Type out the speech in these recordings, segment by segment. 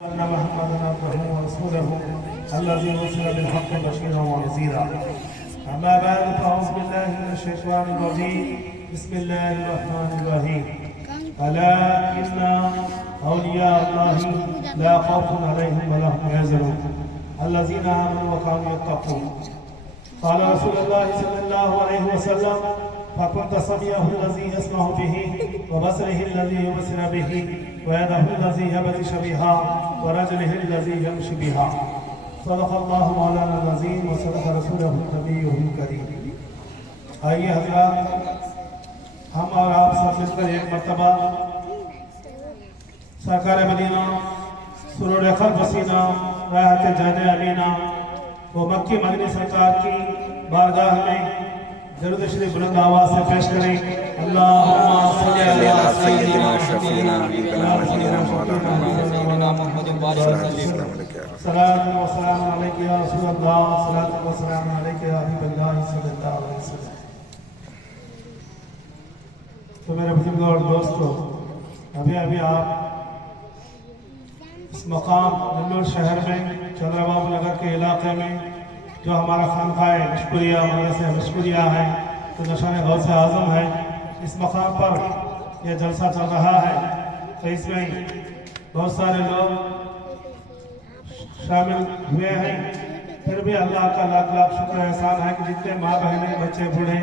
أن محمدا عبده ورسوله الذي أرسل بالحق بشيرا ونذيرا. أما بعد فأعوذ بالله من الشيطان الرجيم. بسم الله الرحمن الرحيم. ألا إن أولياء الله لا خوف عليهم ولا هم يحزنون الذين آمنوا وكانوا يتقون. قال رسول الله صلى الله عليه وسلم: فكنت سميعه الذي يسمع به وبصره الذي يبصر به ويده الذي يبطش بها ورجله الذي يمشي بها. صدق الله مولانا العظيم وصدق رسوله النبي الكريم. آئیے حضرات، ہم اور آپ سب مل کر ایک مرتبہ سرکار مدینہ سرور قلب وسینہ راحت جان امینہ وہ مکی مدنی سرکار کی بارگاہ میں درود شریف بلند آواز سے پیش کریں. اللہم صلی علی سیدنا شفیعنا حبیبنا نبینا مولانا محمد صلاۃ و سلام علیک یا رسول اللہ، صلاۃ و سلام علیک یا حبیب اللہ صلی اللہ علیہ وسلم. تو میرے بزرگوں اور دوستو، ابھی آپ اس مقام نلور شہر میں چندرا بابو نگر کے علاقے میں جو ہمارا خانقاہ مشکوریہ مدرسہ مشکوریہ ہے، تو نشان غوث اعظم ہے، اس مقام پر یہ جلسہ چل رہا ہے. تو اس میں بہت سارے لوگ شامل ہوئے ہیں. پھر بھی اللہ کا لاکھ لاکھ شکر احسان ہے کہ جتنے ماں بہنیں بچے بوڑھے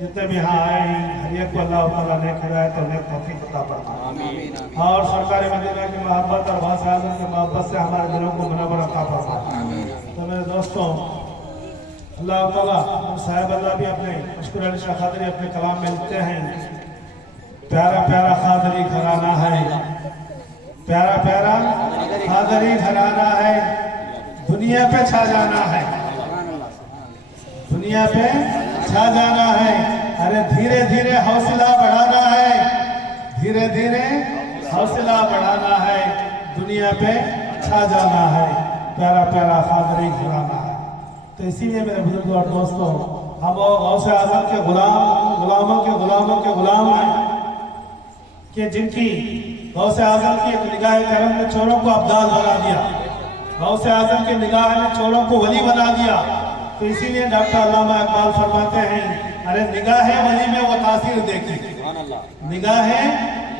جتنے بھی یہاں آئے ہیں، ہر ایک کو اللہ تعالیٰ نیک ہدایت اور نیک توفیق عطا فرمائے، اور سرکار مدینہ کی محبت اور غوث اعظم کی محبت سے ہمارے دلوں کو منور عطا فرمائے. تو میرے دوستوں، اللہ تعالیٰ صاحب اللہ بھی اپنے مشکور علی شاہ قادری اپنے کلام میں لکھتے ہیں: پیارا پیارا قادری گھرانہ ہے، پیارا پیارا قادری گھرانہ ہے، دنیا پہ چھا جانا ہے، دنیا پہ چھا جانا ہے. ارے دھیرے دھیرے حوصلہ بڑھانا ہے، دھیرے دھیرے حوصلہ بڑھانا ہے، دنیا پہ چھا جانا ہے، پیارا پیارا قادری گھرانہ ہے. تو اسی لیے میرے بزرگوں اور دوستوں، ہم غوث اعظم کے غلاموں کے غلام ہیں کہ جن کی غوث اعظم کی ایک نگاہ کرم نے چوروں کو ابدال بنا دیا، غوث اعظم کی نگاہ نے چوروں کو ولی بنا دیا. تو اسی لیے ڈاکٹر علامہ اقبال فرماتے ہیں: ارے نگاہ ولی میں وہ تاثیر دیکھی، نگاہ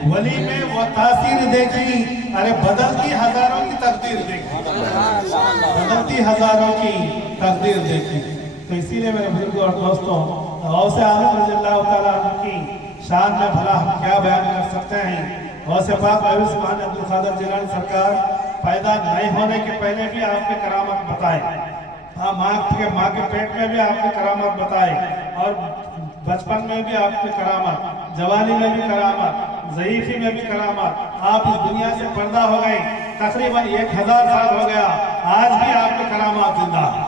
ولی میں وہ تاثیر دیکھی، ارے بدلتی ہزاروں کی تقدیر دیکھی، بدلتی ہزاروں کی تقدیر دیکھی. تو اسی لیے میرے بزرگوں اور دوستوں، غوث اعظم رضی اللہ تعالیٰ عنہ کی شان میں بھلا ہم کیا بیان کر سکتے ہیں. غوث پاک ابو سبحان عبد القادر جیلانی سرکار پیدا نہیں ہونے کے پہلے بھی آپ نے کرامت بتائے، ماں کے پیٹ میں بھی آپ نے کرامت بتائے، اور بچپن میں بھی آپ نے کرامت، جوانی میں بھی کرامت، ضعیفی میں بھی کرامت. آپ اس دنیا سے پردہ ہو گئے، تقریباً 1000 سال ہو گیا، آج بھی آپ کے کرامات زندہ ہیں.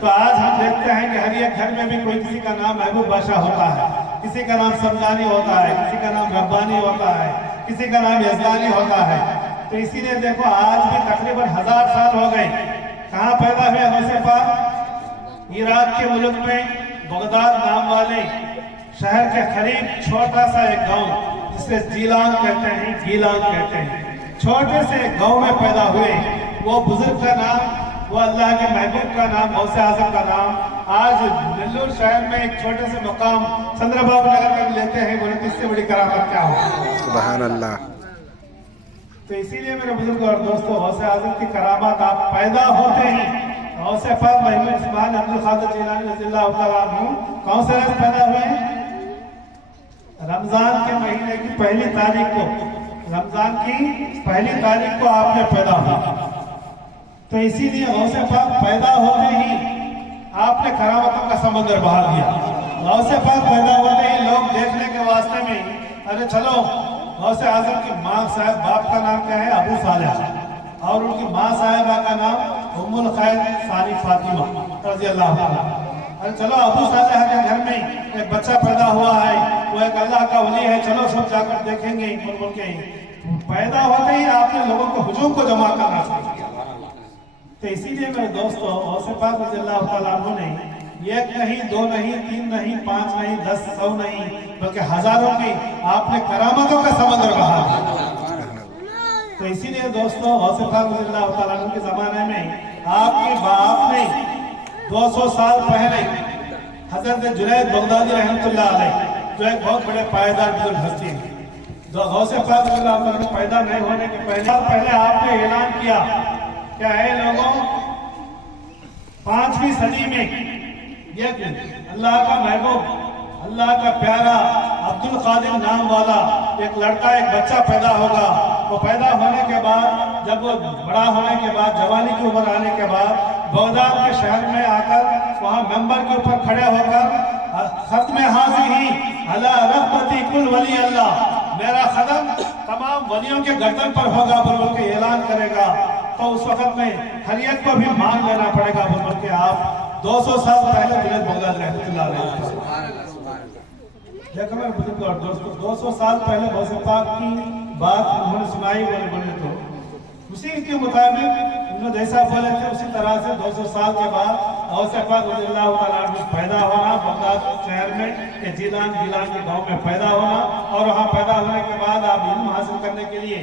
تو آج ہم دیکھتے ہیں کہ ہر ایک گھر میں بھی کوئی کسی کا نام محبوب بادشاہ ہوتا ہے، کسی کا نام سمجانی ہوتا ہے، کسی کا نام ربانی ہوتا ہے، کسی کا نام یزدانی ہوتا ہے. تو اسی لیے دیکھو، آج بھی تقریباً 1000 سال ہو گئے. کہاں پیدا ہوئے غوث پاک؟ عراق کے ملک میں بغداد نام والے شہر کے قریب چھوٹا سا ایک گاؤں جسے جیلان کہتے ہیں، گیلان کہتے ہیں، چھوٹے سے ایک گاؤں میں پیدا ہوئے. وہ بزرگ کا نام، وہ اللہ کے محبوب کا نام، غوث اعظم کا نام آج نلور شہر میں ایک چھوٹے سے مقام چندرا بابو نگر میں لیتے ہیں. بولے اس سے بڑی کرامت کیا ہو؟ سبحان اللہ. تو اسی لیے میرے بزرگ اور دوستو، غوث اعظم کی کرامات آپ پیدا ہوتے ہیں. غوث پاک محمد عثمان عبد القادر جیلانی رضی اللہ تعالیٰ عنہ کون سے روز پیدا ہوئے ہیں؟ رمضان کے مہینے کی پہلی تاریخ کو، رمضان کی پہلی تاریخ کو آپ نے پیدا ہوا. تو اسی لیے غوث پاک پیدا ہوتے ہی آپ نے کرامتوں کا سمندر بہا دیا. غوث پاک پیدا ہوتے ہی لوگ دیکھنے کے واسطے میں، ارے چلو غوث اعظم کی ماں صاحب باپ کا نام کیا ہے؟ ابو صالح، اور ان کی ماں صاحبہ کا نام ام الخیر ثانی فاطمہ رضی اللہ عنہ. ارے چلو ابو صالح کے گھر میں ایک بچہ پیدا ہوا ہے، وہ ایک اللہ کا ولی ہے، چلو سب جا کر دیکھیں گے. بول کے پیدا ہوتے ہی آپ نے لوگوں کو ہجوم کو جمع کرنا شروع کیا. تو اسی لیے میرے دوستو، غوث پاک رضی اللہ تعالیٰ عنہ نے ایک نہیں، 2 نہیں، 3 نہیں، 5 نہیں، 10 100 نہیں، بلکہ ہزاروں کی آپ نے کرامتوں کا سمندر بہا دیا. तो इसीलिए दोस्तों गौसे पाक रज़ियल्लाहु ताला अन्हु के ज़माने में आपके बाप ने 200 साल पहले हज़रत जुनैद बगदादी रहमतुल्लाह अलैह, जो एक बहुत बड़े पायदार बुजुर्ग हस्ती हैं, जो गौसे पाक रज़ियल्लाहु ताला अन्हु पैदा नहीं होने के पहले आपने ऐलान किया क्या है लोगों, 5वीं सदी में एक अल्लाह का महबूब, अल्लाह का प्यारा अब्दुल कादिर नाम वाला एक लड़का, एक बच्चा पैदा होगा। वो पैदा होने के बाद जब वो बड़ा होने के बाद, जवानी की उम्र आने के बाद, बगदाद के शहर में आकर वहाँ मेंबर के ऊपर खड़े होकर खत्म हाज़िही अला रग़बती कुल वली अल्लाह, मेरा कदम तमाम वलियों के गर्दन पर होगा बोल के ऐलान करेगा। तो उस वक्त में हरियत को भी मान लेना पड़ेगा बोल के आप 200 साल पहले जुनैद बगदादी रहमतुल्लाह अलैह, देखो मेरे बुजुर्ग और दोस्तों, 200 साल पहले गौसे पाक की बात उन्होंने सुनाई, बोले तो उसी के मुताबिक उन्होंने जैसा बोले थे उसी तरह से 200 साल के बाद गौसे पाक रज़ियल्लाहु ताला अन्हु पैदा होना, बगदाद शहर में जिलान के गांव में पैदा होना, और वहाँ पैदा होने के बाद आप इल्म हासिल करने के लिए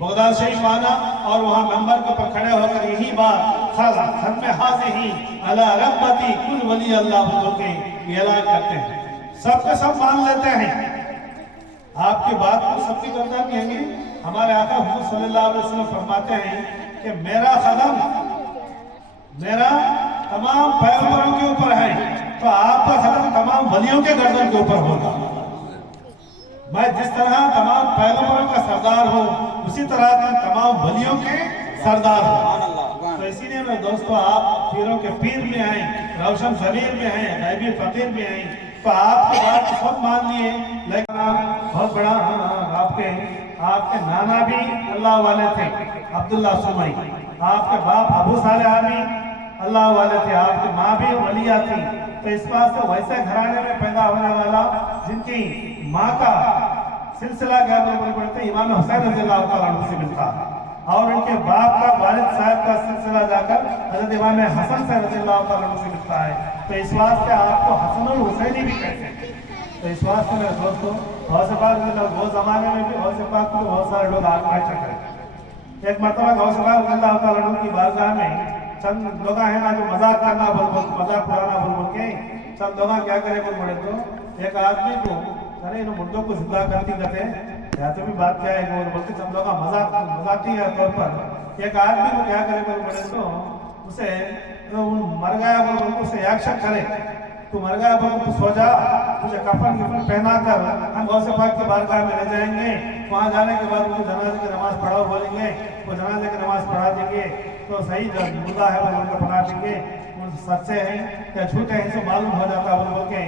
बगदाद शरीफ आना और वहाँ मेंबर के ऊपर खड़े होकर यही बात खत्म हाज़िही अला रग़बती कुल वली अल्लाह बोल के ऐलान करते हैं। सबके सब मान लेते हैं, आपकी बात को सबकी गर्दन कहेंगे। हमारे आका हुज़ूर सल्लल्लाहु अलैहि वसल्लम फरमाते हैं कि मेरा कदम मेरा तमाम पैगंबरों के ऊपर है, तो आपका कदम तमाम वलियों के गर्दन के ऊपर होगा। मैं जिस तरह तमाम पैगंबरों का सरदार हूँ, उसी तरह तमाम वलियों के सरदार हूँ। तो इसीलिए मेरे दोस्तों, आप पीरों के पीर में हैं, रोशन ज़मीर में हैं, गैबी फकीर में हैं, तो आपकी बात सब मान लिए। लेकिन बहुत बड़ा आपके नाना भी अल्लाह वाले थे, अब्दुल्ला सुमई, आपके बाप अबू सालेह भी अल्लाह वाले थे, आपकी माँ भी वलिया थी। तो इस बात से वैसे घराने में पैदा होने वाला जिनकी माँ का सिलसिला क्या बोलते इमाम हुसैन रज़ियल्लाहु ताला अन्हु से मिलता, और उनके बाप का वालिद साहब का सिलसिला जाकर हज़रत इमाम हसन से रज़ियल्लाहु ताला अन्हु से मिलता है। तो इस वास्ते आपको हसन और हुसैनी भी कहते हैं। तो इस वास्ते मेरे दोस्तों, गौसे पाक वो ज़माने में भी गौसे पाक को बहुत सारे लोग आजमाइश करें। एक मरतबा गौसे पाक रज़ियल्लाहु ताला अन्हु की बारगाह में चंद लोग हैं ना जो मजाक करना मजाक उड़ाना बोल के चंद लोग क्या करे बोले, तो एक आदमी को अरे इन मुर्दों को जिंदा करती करते या तो भी बात क्या है बोलते चंद लोग मजाकी तौर पर एक आदमी को क्या करे बोले, तो उसे मर गया बोल उसे एक्शन करे, तू मर गया बोल तू सो जा, तुझे कफन पहना कर हम गौसे पाक के बारगाह में ले जाएंगे। वहाँ जाने के बाद उनको जनाजे की नमाज पढ़ाओ बोलेंगे, वो जनाजे की नमाज पढ़ा देंगे, तो सही जो मुर्दा है वो उनको बना देंगे, सच्चे हैं या झूठे हैं इसे मालूम हो जाता है बोल के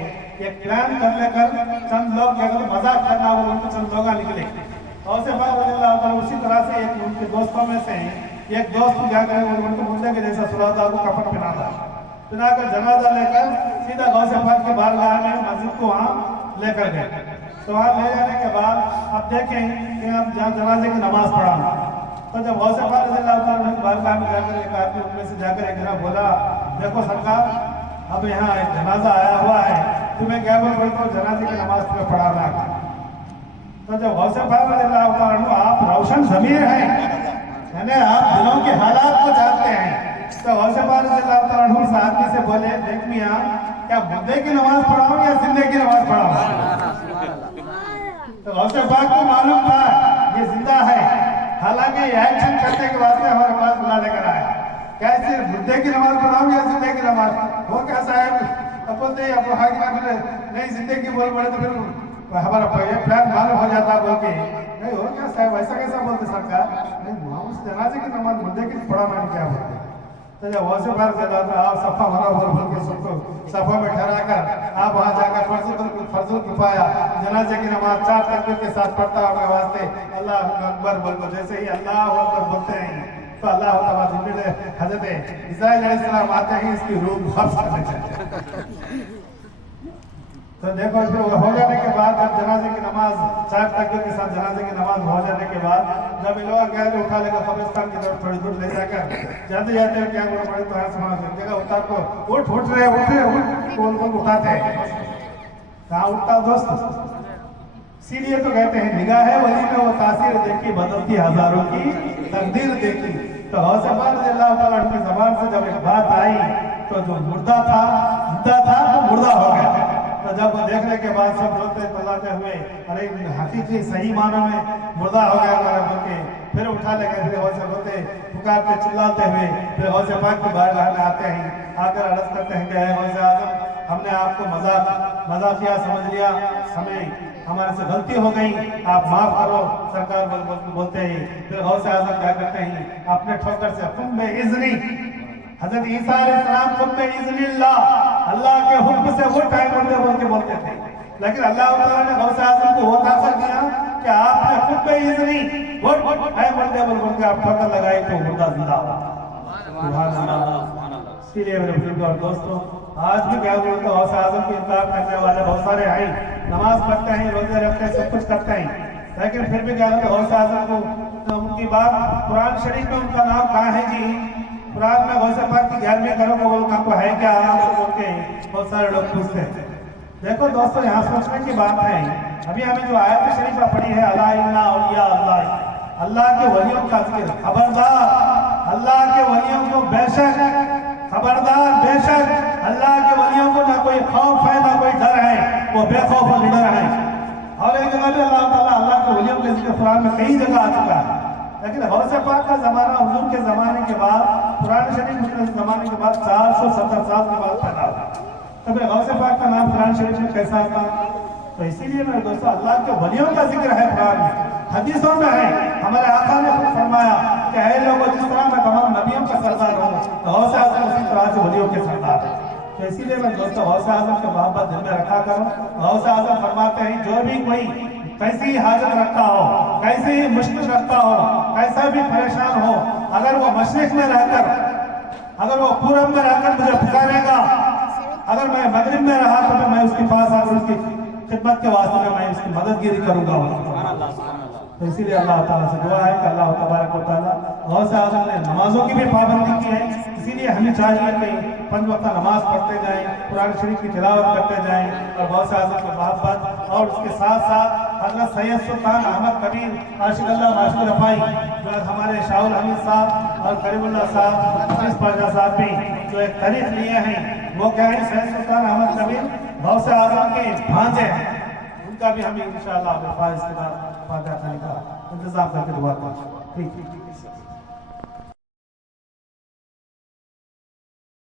एक प्लान कर लेकर चंद लोग अगर मजाक करना हो उनको चंद लोग निकले। गौसे पाक रज़ियल्लाहु ताला उसी तरह से एक उनके दोस्तों में से एक दोस्त क्या करे उनको मुर्दे के जैसा सुलाता, को कफन पहनाकर जनाजा लेकर सीधा गौसे पाक के बारगाह में मस्जिद को वहाँ लेकर गए। तो वहाँ ले जाने के बाद अब देखें कि अब जहाँ जनाजे की नमाज पढ़ाना, तो जब गौसे पाक रज़ियल्लाहु ताला के बारगाह में जाकर एक आदमी उनमें से जाकर एक जगह बोला, देखो सरकार अब यहाँ एक जनाजा आया हुआ है, तुम्हें क्या बोल रहे तो जनाजे की नमाज तुम्हें पढ़ाना। तो जब गौसे पाक रज़ियल्लाहु ताला आप रोशन ज़मीर हैं, यानी आप दिलों के हालात को जानते हैं, तो गौसे पाक रज़ियल्लाहु ताला उस आदमी से बोले, देख मियां क्या मुर्दे की नमाज पढ़ाऊं या जिंदे की नमाज पढ़ाऊं? तो गौसे पाक को मालूम था ये जिंदा है, हालांकि एक्शन करने के वास्ते हमारे पास बुला लेकर आया, कैसे मुर्दे की नमाज पढ़ाऊं या जिंदे की नमाज? वो क्या साहब अब बोलते हैं अब नहीं जिंदे की बोल पड़े तो फिर हमारा प्लान मालूम हो जाता बोल के, नहीं हो क्या साहब ऐसा कैसा बोलते सरकार, नहीं उस जनाजे की नमाज मुर्दे की पढ़ाना क्या बोलते। तो जब वहाँ से बाहर से आप सफ़ा भरा बोल के सबको सफ़ा में ठहरा कर आप वहाँ जाकर फर्जुल किफाया जनाजे की नमाज 4 तकबीर के साथ पढ़ता आपके वास्ते अल्लाह अकबर बोल को, जैसे ही अल्लाह अकबर बोलते हैं तो अल्लाह हज़रत इस्राइल अलैहिस्सलाम आते हैं, इसकी रूह हफ्स करने चाहिए। तो देखो फिर हो जाने के बाद जब जनाजे की नमाज 4 तकबीर के साथ जनाजे की नमाज हो जाने के बाद जब इन लोग क्या उठा लेकर कब्रिस्तान की तरफ थोड़ी दूर ले जाकर जाते जाते क्या बोला पड़े तो हर समाज जगह उतार को उठ रहे उठ कौन उठाते हैं, कहाँ उठता दोस्त इसीलिए तो कहते हैं निगाह वली में वो तासीर देखी, बदलती हजारों की तकदीर देखी। तो गौसे पाक रज़ियल्लाहु ताला अन्हु की ज़बान से जब एक बात आई तो जो मुर्दा था जिंदा था तो मुर्दा हो गया। तो जब वो देखने के बाद सब रोते चिल्लाते हुए अरे हकीकी सही मानों में मुर्दा हो गया हमारा बोल के फिर उठा लेकर फिर गौसे रोते पुकारते चिल्लाते हुए फिर गौसे पाक की बारगाह में आते हैं, आकर अर्ज़ करते हैं कि ऐ गौसे आज़म, हमने आपको मजाकिया समझ लिया, हमारे से गलती हो गई, आप माफ करो। सरकार बोलते हैं फिर गौसे आज़म क्या करते हैं, अपने ठोकर से तुम में इज़्नी, हजरत ईसा अलैहिस्सलाम तुम में इज़्निल्लाह, अल्लाह के हुक्म से वो टाइम बोल के बोलते थे। लेकिन अल्लाह ताला ने गौसे आज़म को वो ताकत दिया कि आपने खुद में इज़्नी वो बोल के आप ठोकर लगाई तो मुर्दा जिंदा हुआ। सुभान अल्लाह। इसीलिए मेरे बुजुर्ग और दोस्तों, आज भी क्या बोलते हैं गौसे आज़म की इनकार करने वाले बहुत सारे हैं, नमाज पढ़ते हैं, रोजे रखते हैं, सब कुछ करते हैं, लेकिन फिर भी क्या होता है गौसे आज़म को उनकी बात कुरान शरीफ में उनका नाम कहाँ है जी? कुरान में गौसे पाक की 11वीं करो को बोलना को है क्या बोल के बहुत सारे लोग पूछते हैं। देखो दोस्तों, यहाँ सोचने की बात है, अभी हमें जो आयत शरीफा पढ़ी है अला इन्ना औलिया अल्लाह, अल्लाह के वलियों का जिक्र, खबरदार अल्लाह के वलियों को बेशक, खबरदार बेशक अल्लाह के वलियों को ना कोई खौफ है ना कोई डर है, वो बेखौफ और निडर है। और एक जगह भी अल्लाह ताला अल्लाह के वलियों के जिक्र कुरान में कई जगह आ चुका है। लेकिन गौसे पाक का जमाना हुजूर के जमाने के बाद, कुरान शरीफ के जमाने के बाद 470 साल के बाद पैदा हुआ, तो फिर गौसे पाक का नाम कुरान शरीफ में कैसा आता? तो इसीलिए मेरे दोस्तों, अल्लाह के वलियों का जिक्र है कुरान में, हदीसों में है। हमारे आका ने फरमाया कि ऐ लोगों, जिस तरह मैं तमाम नबियों का सरदार हूँ तो गौसे आज़म उसी तरह से वलियों के सरदार है। तो इसीलिए मैं दोस्तों गौसे आज़म की मोहब्बत दिल में रखा करो। गौसे आज़म फरमाते हैं जो भी कोई कैसी ही हाजत रखता हो, कैसी ही मुश्किल रखता हो, कैसा भी परेशान हो, अगर वो मशरिक में रहकर, अगर वो पूरब में रहकर मुझे पुकारेगा, अगर मैं मगरिब में रहा तो मैं उसके पास आकर उसकी खिदमत के वास्ते में मैं उसकी मददगिरी करूंगा। तो इसीलिए अल्लाह ताला से दुआ है कि अल्लाह तबारक व तआला गौसे आज़म ने नमाजों की भी पाबंदी की है, इसीलिए हमें चाहिए कि 5 वक्त नमाज पढ़ते जाएं, कुरान शरीफ की तिलावत करते जाएं और गौसे आज़म की मोहब्बत, और उसके साथ साथ हज़रत सैयद सुल्तान अहमद कबीर आशिक़ुल्लाह माशूक़ रफ़ाई जो हमारे शाहुल हमीद साहब और करीमुल्लाह साहब हफीज़ पाशा साहब भी जो एक तारीख लिए हैं, वो क्या है, सैयद सुल्तान अहमद कबीर गौसे आज़म के भांजे हैं, उनका भी हमें इंशाअल्लाह इसके बाद फातिहा खाने का इंतजाम करके दुआ करें। ठीक।